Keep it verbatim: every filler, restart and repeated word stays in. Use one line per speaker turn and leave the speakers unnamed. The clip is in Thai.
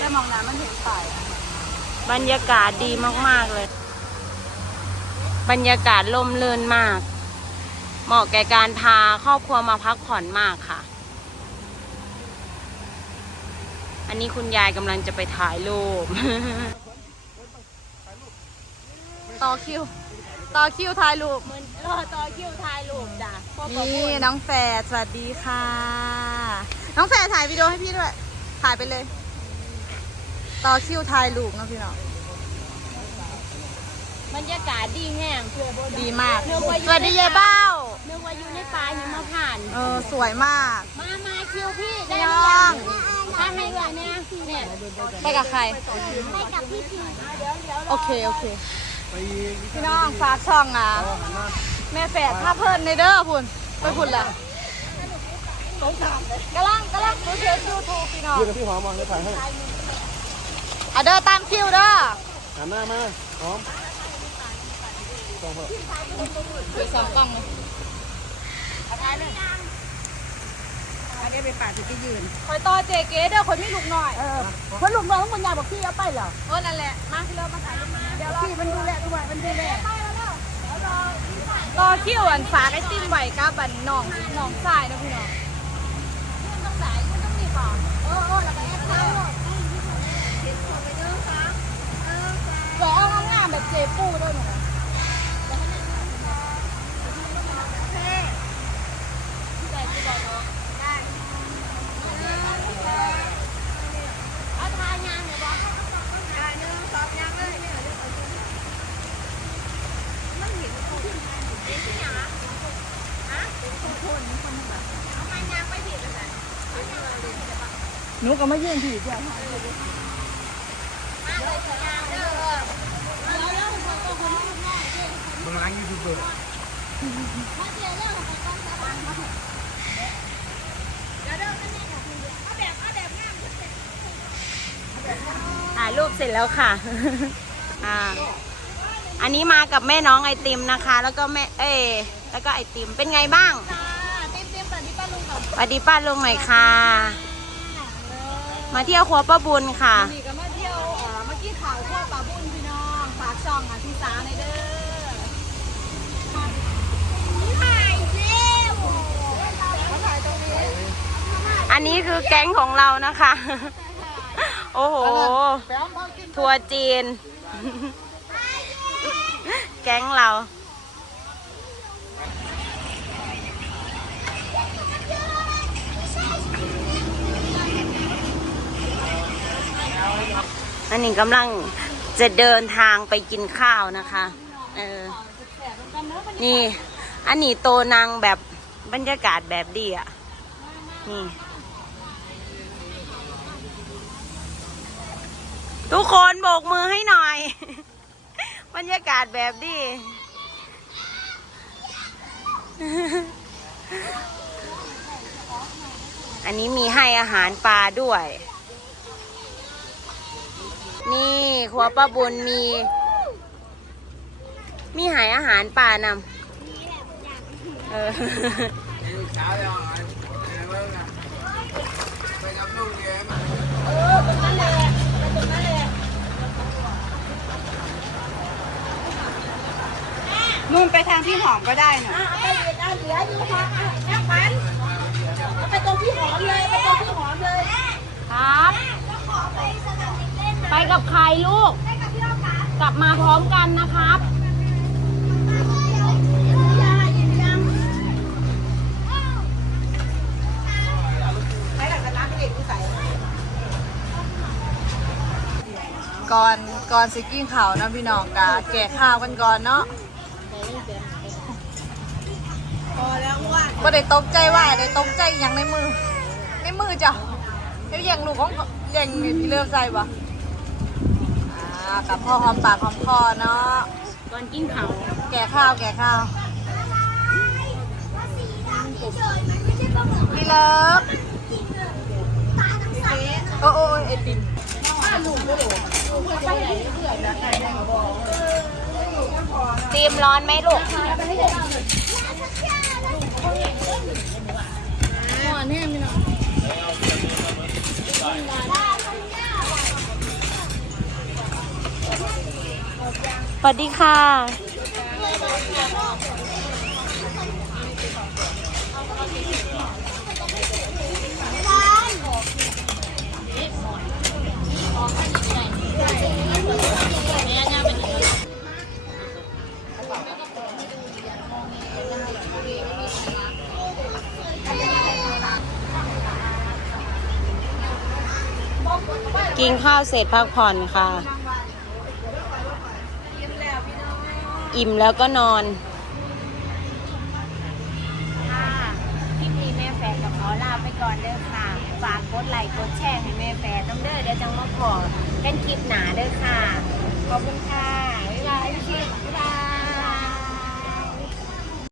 มองน้ำมันเห็นป่าย
บรรยากาศดีมากๆเลยบรรยากาศร่มรื่นมากเหมาะแก่การพาครอบครัวมาพักผ่อนมากค่ะอันนี้คุณยายกำลังจะไปถ่ายรูป
ต่อคิวต่อคิวถ่ายรูป
มันรอต่อคิวถ่ายรูปจ้ะ
นี่น้องแฝดสวัสดีค่ะน้องแฝดถ่ายวิดีโอให้พี่ด้วยถ่ายไปเลยต่อคิวถ่ายรูปนะพี่น้อง
บรรยากาศดีแห้ง
ดีมาก
สวัสดียายเบ้านึกว่าอยู่ในป่าหิมพานต์
เออสวยมาก
มามาคิวพี่ได้หรือยังถ้าให้เลยเนี่ยเนี่ย
ไปกับใคร
ไปกับพี่พี
โอเคโอเคพี่น้องฝากช่องอ่ะแม่แฝดภาพเพิ่นในเด้อพุ่นไปพุ่นละกำลังกำลังดูเชฟยูทูบพี่น้อง
ยืนกับพี่หอมมาเลยถ่ายให้
อ่ะเด้อตามคิวเด้อ
หันหน้ามาหอม
คือสองกล้องเลย
อันนี้ไปป่าจะไปยืน
คอยต่อเจเก๋เด้อคนไม่ลูกหน่อย
เออคนลูกน้องคนยาบอกพี่เอาไปเหรอ
เออนั่นแหละมาพี่เรามาถ่ายรูปมา
เดี๋ยวพี่มันดูแลด้วยมันดูแล
ต่อคิวอันฝากไอติมไว้กับอันน้องน้องสายนะพี่น้องต้องสายต้องมีป่ะเออเออแล้วก็แอปเปิลสวยเอางามแบบเจปูด้วยหนูหนูก็มายื่นผีจ้ะ
มึงล้างยูทูบเบอร์
ถ่ายรูปเสร็จแล้วค่ะอ่าอันนี้มากับแม่น้องไอติมนะคะแล้วก็แม่เอแล้วก็ไอติมเป็นไงบ้าง
ติมติมสวัสดีป้าลุงก่อน
สวัสดีป้าลุงหน่อยค่ะมาเที่ยวครัวป้าบุญค่ะ
นี่ก็มาเที่ยวเอ่อเมื่อกี้ข่าวครัวป้าบุญพี่น้องฝากช่องอ่ะที่สาในเด้อถ่ายเร็วถ่ายตรงนี้
อันนี้คือแก๊งของเรานะคะโอ้โหทัวร์จีนแก๊งเราอันนี้กำลังจะเดินทางไปกินข้าวนะคะเออนี่อันนี้โตนางแบบบรรยากาศแบบดีอ่ะนี่ทุกคนโบกมือให้หน่อยบรรยากาศแบบดีอันนี้มีให้อาหารปลาด้วยนี่ครัวป้าบุญมีมีหายอาหารป่านำเออ
นู่นไปทางพี่หอมก็ได้นะ
ไปเหลืออยู่ค่ะแม่ขวัญไปตรงพี่หอมเลยไปตรงพี่หอมเลยครับไปกับใครลูกกลับมาพร้อมกันนะครับ
ก่อนก่อนสิกิ้งเขานะพี่น้องกาแก่ข้าวกันก่อนเนาะพอแล้วว่าก็ได้ตกใจว่าได้ตกใจอย่างในมือในมือจ้ะเอย่างลูกของอย่างพี่เริ่มใจปะอ่ากับพ่อหอมปากหอมคอเนาะ
ก่อนกิ้งเขา
แก่ข้าวแก่ข้าวพี่เลิฟโอ้โอ้ไอติม
ตีมร้อนไหมลูก
ร้อนแห้งพี่น้อง
สวัสดีค่ะกินข้าวเสร็จพักผ่อนค่ะ อิ่มแล้วก็นอนค่ะคลิปนี้แม่แฝดกับขอลาไปก่อนเด้อค่ะ ฝากกดไลค์กดแชร์ให้แม่แฝดต้องเด้อเดี๋ยวจังมาขอกันคลิปหนาเด้อค่ะ ขอบคุณค่ะ บ๊ายบายพี่บ๊ายบาย